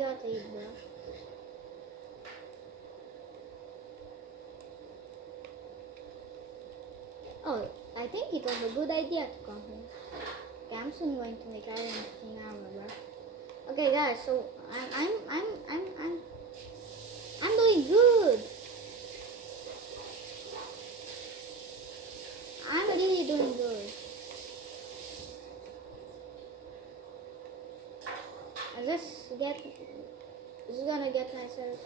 got 8, bro. Oh, I think it was a good idea to come here. Okay, I'm soon going to make iron king armor, bro. Okay, guys, so I'm doing good. I'm really doing good. I just gonna get myself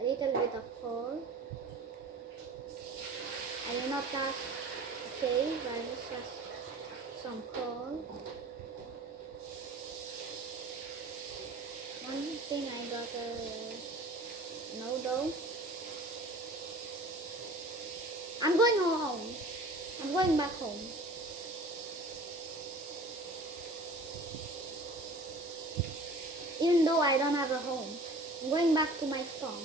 a little bit of coal. I will not touch the cave, I just some coal. One thing I got no though. I'm going home. I'm going back home. Even though I don't have a home, I'm going back to my spawn.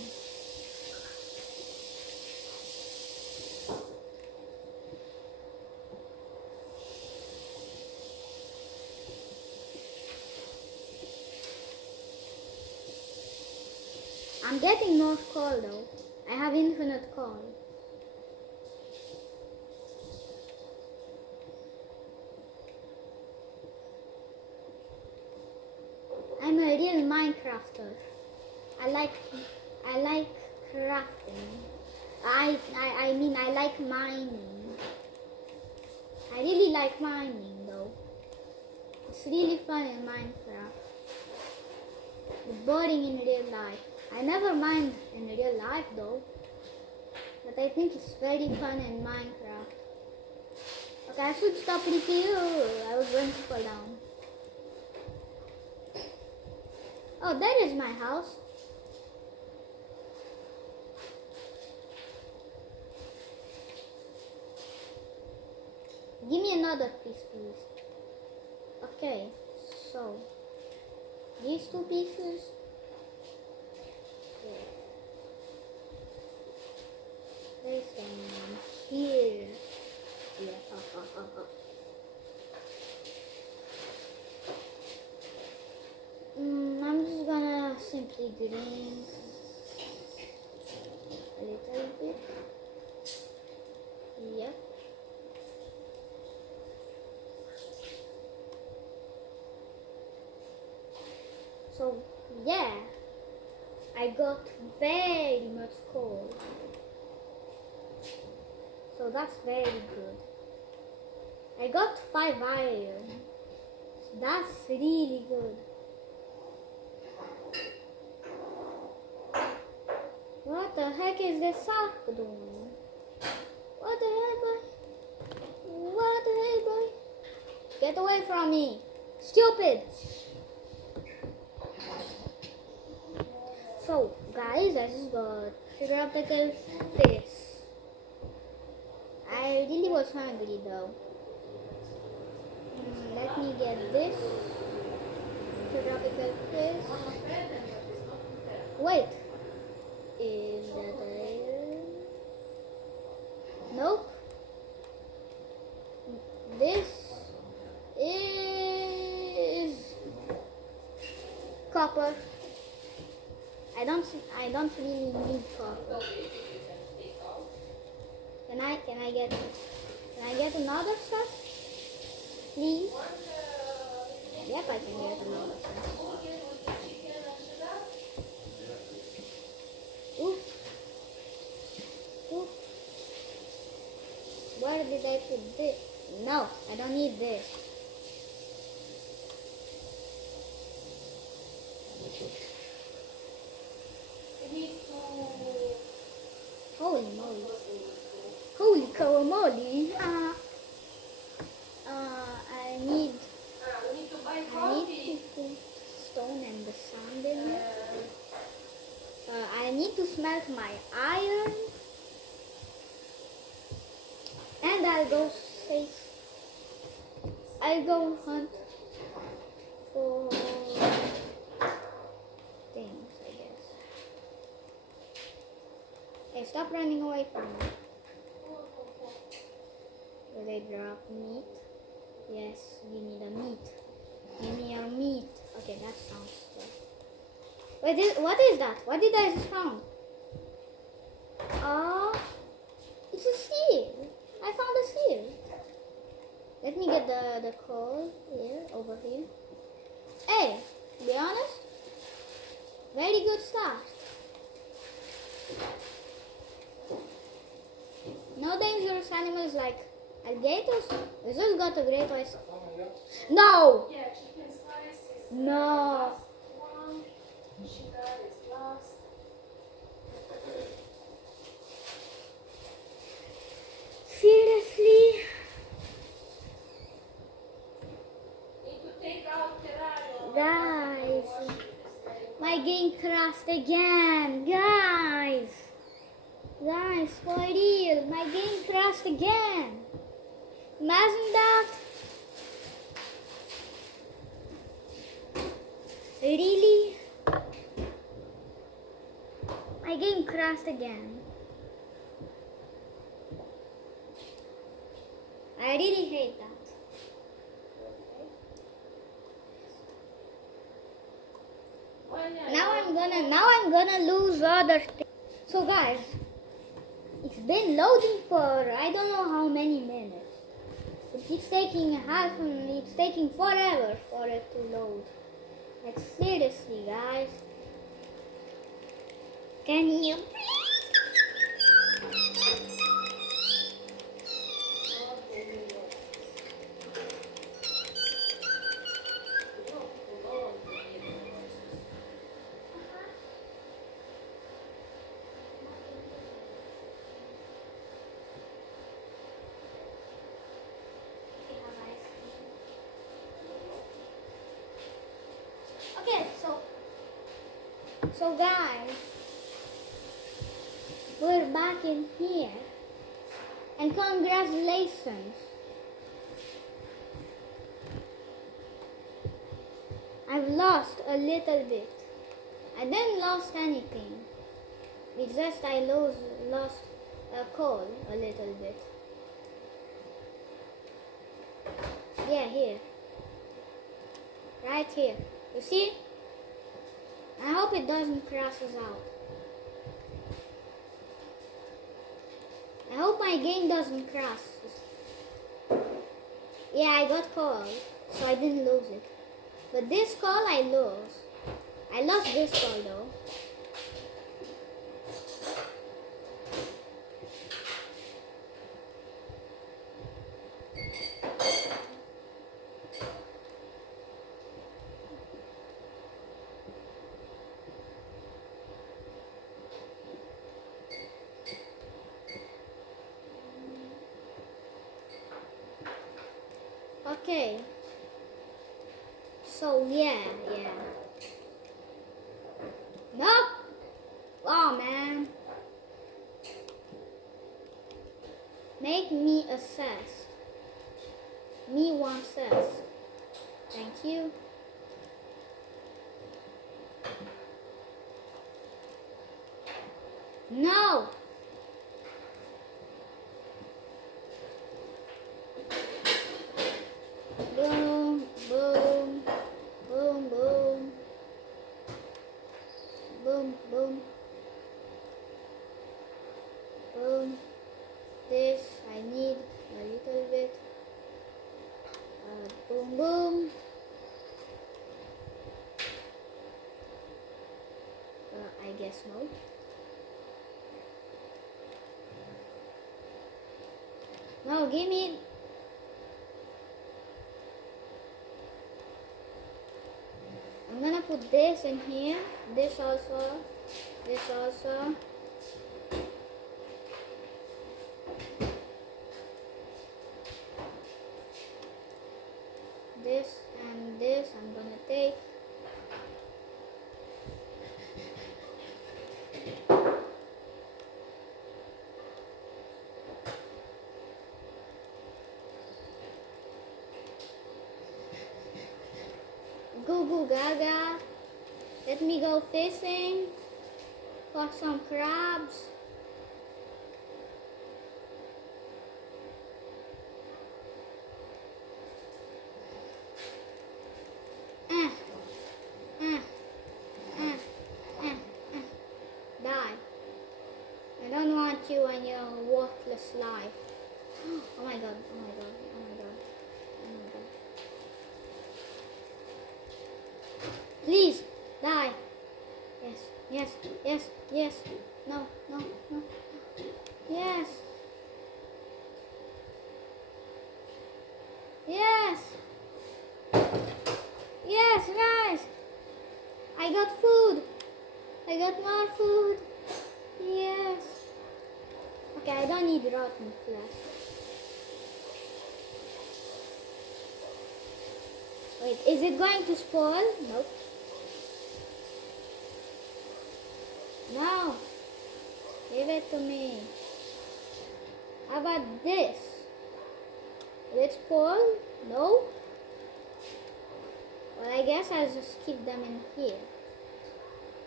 I'm getting more coal though. I have infinite coal. I'm a real Minecrafter. I like crafting. I mean I like mining. I really like mining though. It's really fun in Minecraft. It's boring in real life. I never mined in real life though. But I think it's very fun in Minecraft. Okay, I should stop repeating. I was going to fall down. Oh, that is my house. Give me another piece, please. Okay, so these 2 pieces. There's one here. Yeah. I'm just gonna simply drink a little bit. Yep. So yeah, I got very much coal. So that's very good. I got 5 iron. That's really good. What the heck is this sock doing? What the hell, boy? What the hell, boy? Get away from me. Stupid. So, guys, I just got tropical fish. I really was hungry though. Let me get this tropical fish. Wait, is that iron? Nope. This is copper. I don't really need copper. Can I get another stuff? Please? Yep, I can get another stuff. Ooh. Ooh. Where did I put this? No, I don't need this. Holy moly. Holy moly. I need to put stone and the sand in it. I need to smelt my iron. And I'll go hunt for things, I guess. Hey, stop running away from me. Will they drop meat? Yes, give me the meat. Give me your meat. Okay, that sounds good. Wait, what is that? What did I just found? Oh, it's a seal. I found a seal. Let me get the call here, over here. Hey, to be honest, very good start. No dangerous animals like alligators. We just got a great white. No! Yeah, chicken slice is No. one. Sugar is last. Seriously? Need to take out terrario. Guys, my game crashed again. Guys, for real, my game crashed again. Imagine that. Really? My game crashed again. I really hate that. Well, yeah, Now I'm gonna lose other things. So guys, it's been loading for I don't know how many minutes. It's taking it's taking forever for it to load. Like seriously guys. Can you Okay, so guys, we're back in here. And congratulations. I've lost a little bit. I didn't lost anything. It's just I lost a call a little bit. Yeah, here. Right here. You see? I hope it doesn't crash us out. I hope my game doesn't crash. Yeah, I got called, so I didn't lose it. But this call I lost. I lost this call though. Okay. So yeah. Nope. Oh man. Make me assess. Me want assess. Thank you. No. Boom, boom, boom, boom, boom, boom, boom. This I need a little bit. Boom, boom. I guess no. No, give me. I'm gonna put this in here. This also. This also. This and this I'm gonna take. Goo goo gaga. Let me go fishing for some crabs. Yes, yes. No, no, no. Yes. Yes. Yes, guys. I got food. I got more food. Yes. Okay, I don't need rotten flesh. Wait, is it going to spoil? Nope. No. Give it to me. How about this? Will it spoil? No. Well, I guess I'll just keep them in here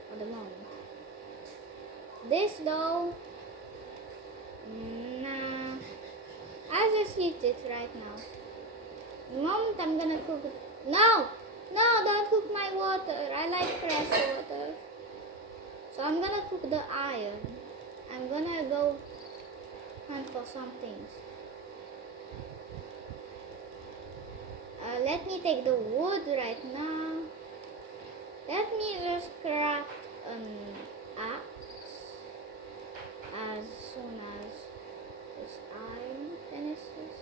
for the moment. This though, nah. I'll just eat it right now. The moment I'm gonna cook it. No! No, don't cook my water. I like fresh water. So I'm gonna cook the iron. I'm gonna go hunt for some things. Let me take the wood right now. Let me just craft an axe as soon as this iron finishes.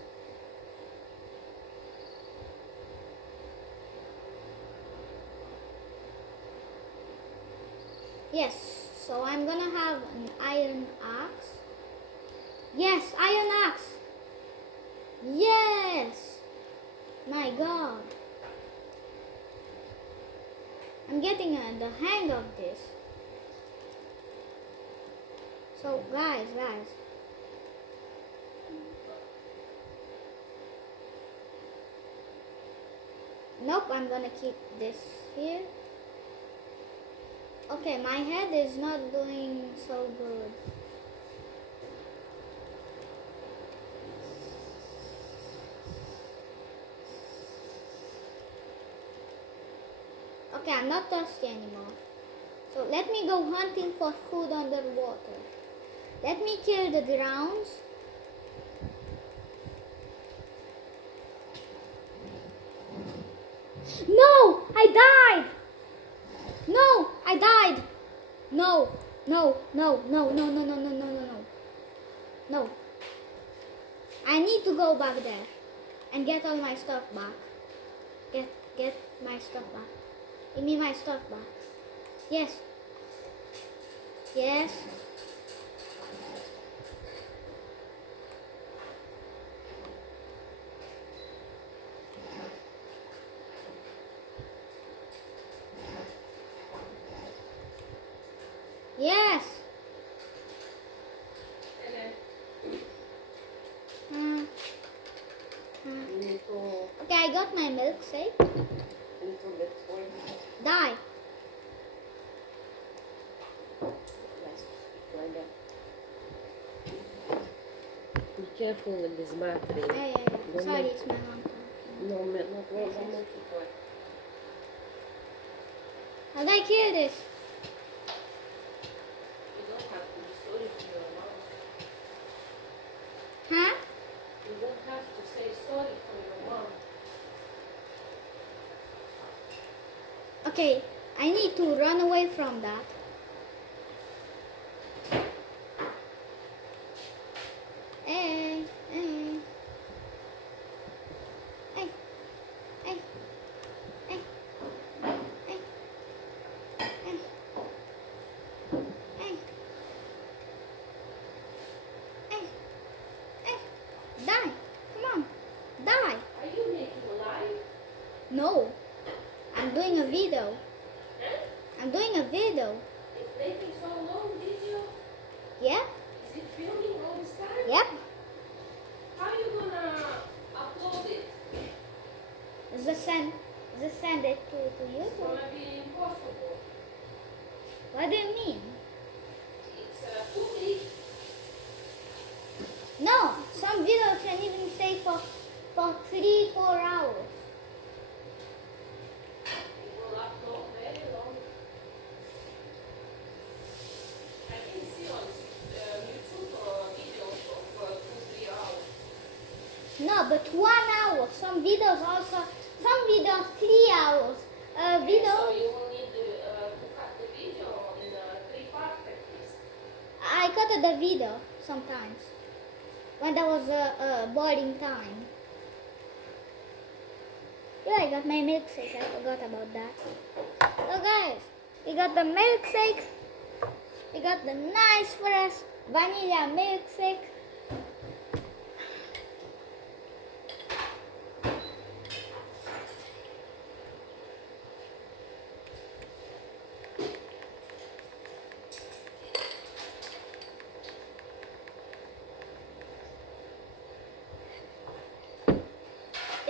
Yes, so I'm gonna have an iron axe. Yes, iron axe. Yes. My God. I'm getting the hang of this. So guys. Nope, I'm gonna keep this here. Okay, my head is not doing so good. Okay, I'm not thirsty anymore. So let me go hunting for food underwater. Let me kill the drowns. No! I died! No! I died! No! No! No! No! No! No! No! No! No! No! No! No! I need to go back there and get all my stuff back. Get my stuff back. Give me my stuff back. Yes. Yes. Yes. Okay, I got my milkshake. Die. Be careful with this battery. Yeah. Sorry, it's my mom. No, not multiple. How did I kill this? You don't have to be sorry for your mom. Huh? You don't have to say sorry for your mom. Okay, I need to run away from that. Hey. Die. Come on. Die. Are you making a live? No. I'm doing a video. I'm doing a video. It's making so long video. Yeah? Is it filming all this time? Yep. How are you gonna upload it? Just send it to It's YouTube. gonna be impossible. What do you mean? It's public. No. Some videos can even stay for 3-4 hours. It will upload very long. I can see on YouTube videos of 2-3 hours. No, but 1 hour. Some videos 3 hours. So Video. you will need to cut the video in 3 parts. I cut the video sometimes when there was a boarding time. Yeah, I got my milkshake. I forgot about that. So guys, we got the milkshake. We got the nice fresh vanilla milkshake.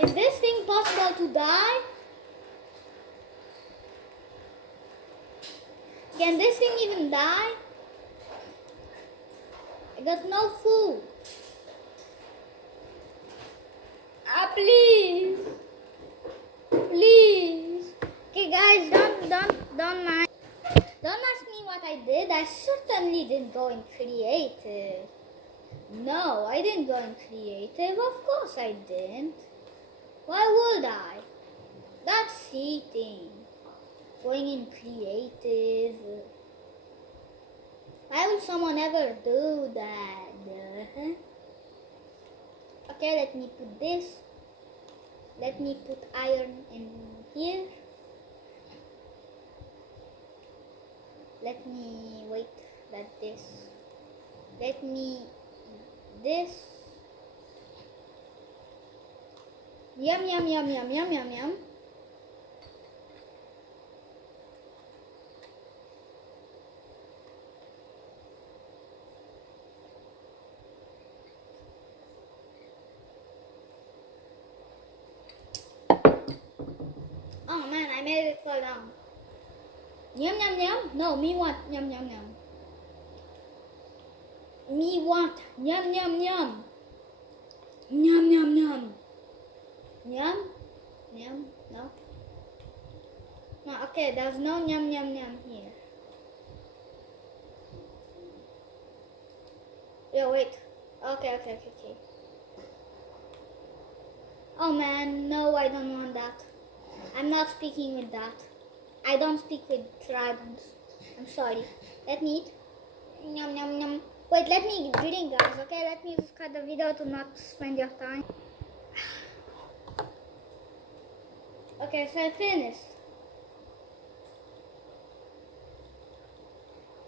Is this thing possible to die? Can this thing even die? I got no food. Ah, please. Please. Okay guys, don't mind. Don't ask me what I did. I certainly didn't go in creative. No, I didn't go in creative. Of course I didn't. Why would I? That's cheating. Going in creative. Why would someone ever do that? Okay, let me put this. Let me put iron in here. Let me wait like this. Let me this. Yum yum yum yum yum yum yum. Oh man, I made it fall down. Yum yum yum. No, me want yum yum yum. Me want yum yum yum. Yum yum yum. Yum? Yum? No? No, okay, there's no yum yum yum here. Yeah, wait. Okay. Oh man, no, I don't want that. I'm not speaking with that. I don't speak with tridents. I'm sorry. Let me eat. Yum yum yum. Wait, let me drink, guys. Okay, let me just cut the video to not spend your time. Okay, so I finished.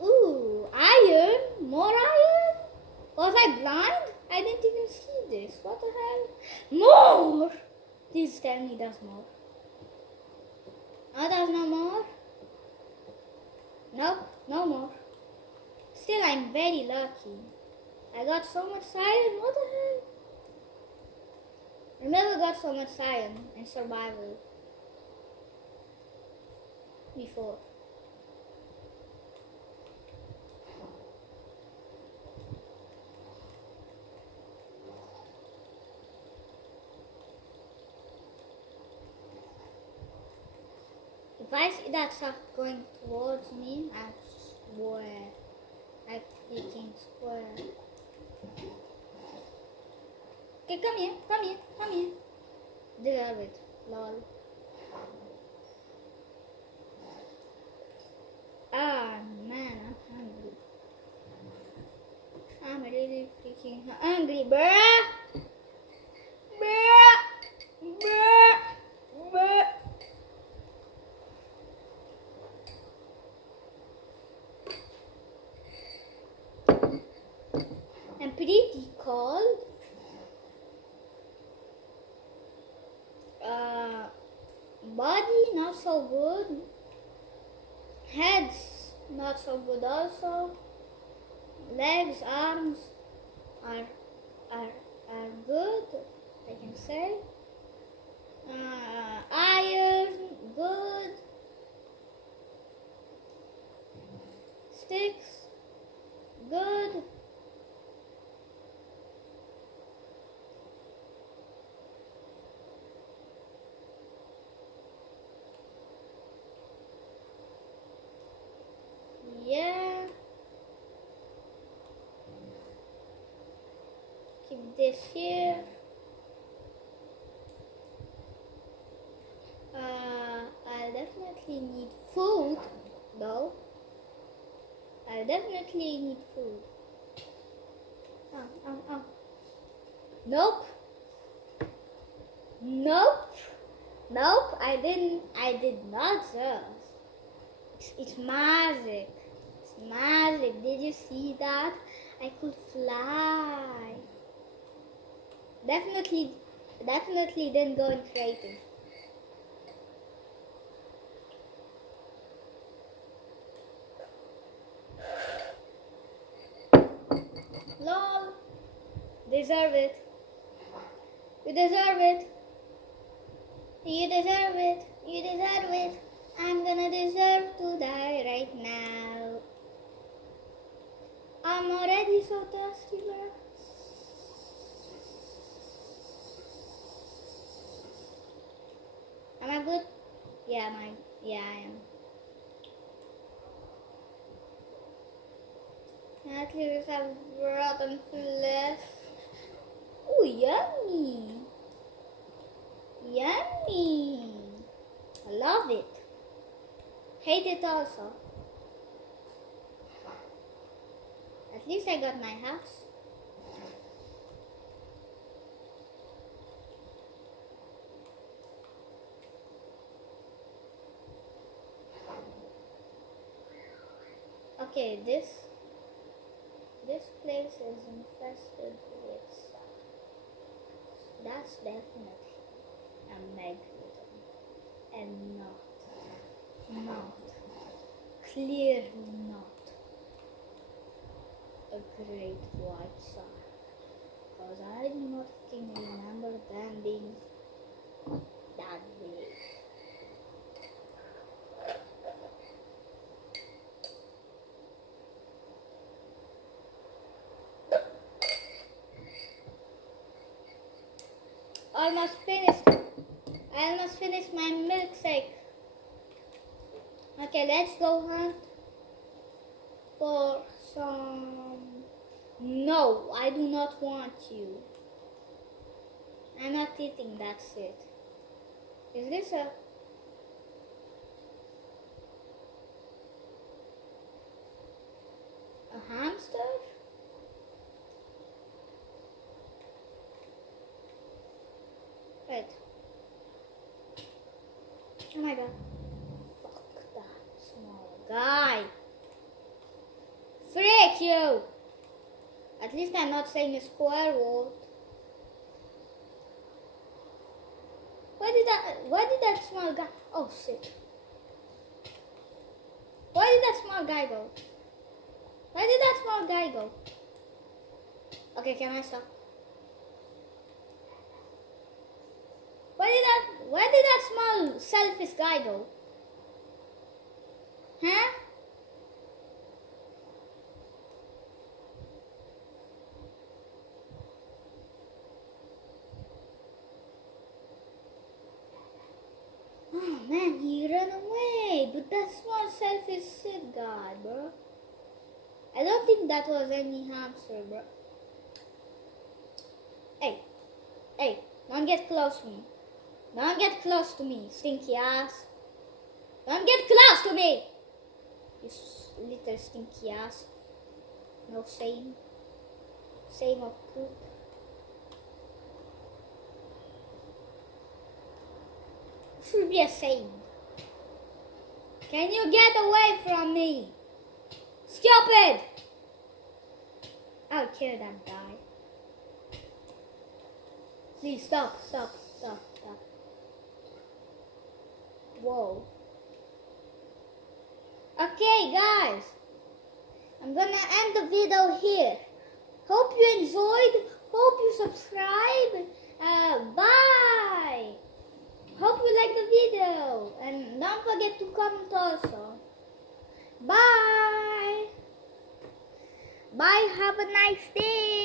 Ooh, iron? More iron? Was I blind? I didn't even see this. What the hell? More! Please tell me there's more. Oh, there's no more? Nope, no more. Still, I'm very lucky. I got so much iron. What the hell? I never got so much iron in survival before. If I see that stuff going towards me, I swear. I freaking swear. Okay, come here. Deserve it. Lol. Ah, man, I'm hungry. I'm really freaking hungry, bruh. I'm pretty cold. Body not so good. Heads not so good also. Legs, arms are good, I can say. Iron, good. Sticks, good. Yeah. Keep this here. I definitely need food though. I definitely need food. Oh. Nope. Nope. I did not just. It's magic. It's magic. Did you see that? I could fly. Definitely didn't go in creative. LOL. Deserve it. You deserve it. You deserve it. You deserve it. I'm gonna deserve to die right now. I'm already so thirsty, bro. Am I good? Yeah, I am. At least I have rotten flesh. Ooh, yummy. Yummy. I love it. Hate it also. At least I got my house. Okay, this place is infested with stuff. That's definitely a megalodon, and not, clearly not a great white shark, because I do not fucking remember them being that big. Almost finished. I almost finished my milkshake. Okay, let's go hunt for some. No, I do not want you. I'm not eating that shit. Is this a hamster? Wait. Oh my god. Fuck that small guy. Frick you! At least I'm not saying a square word. Why did that small guy? Oh shit. Why did that small guy go? Why did that small guy go? Okay, can I stop? Where did that small selfish guy go? Huh? Oh man, he ran away. But that small selfish shit guy, bro. I don't think that was any hamster, bro. Hey, don't get close to me. Don't get close to me, stinky ass. Don't get close to me! You little stinky ass. No shame. Shame of poop. You should be ashamed. Can you get away from me? Stupid! I'll kill that guy. Please stop. Whoa. Okay, guys. I'm gonna end the video here. Hope you enjoyed. Hope you subscribe. Bye. Hope you like the video. And don't forget to comment also. Bye. Bye. Have a nice day.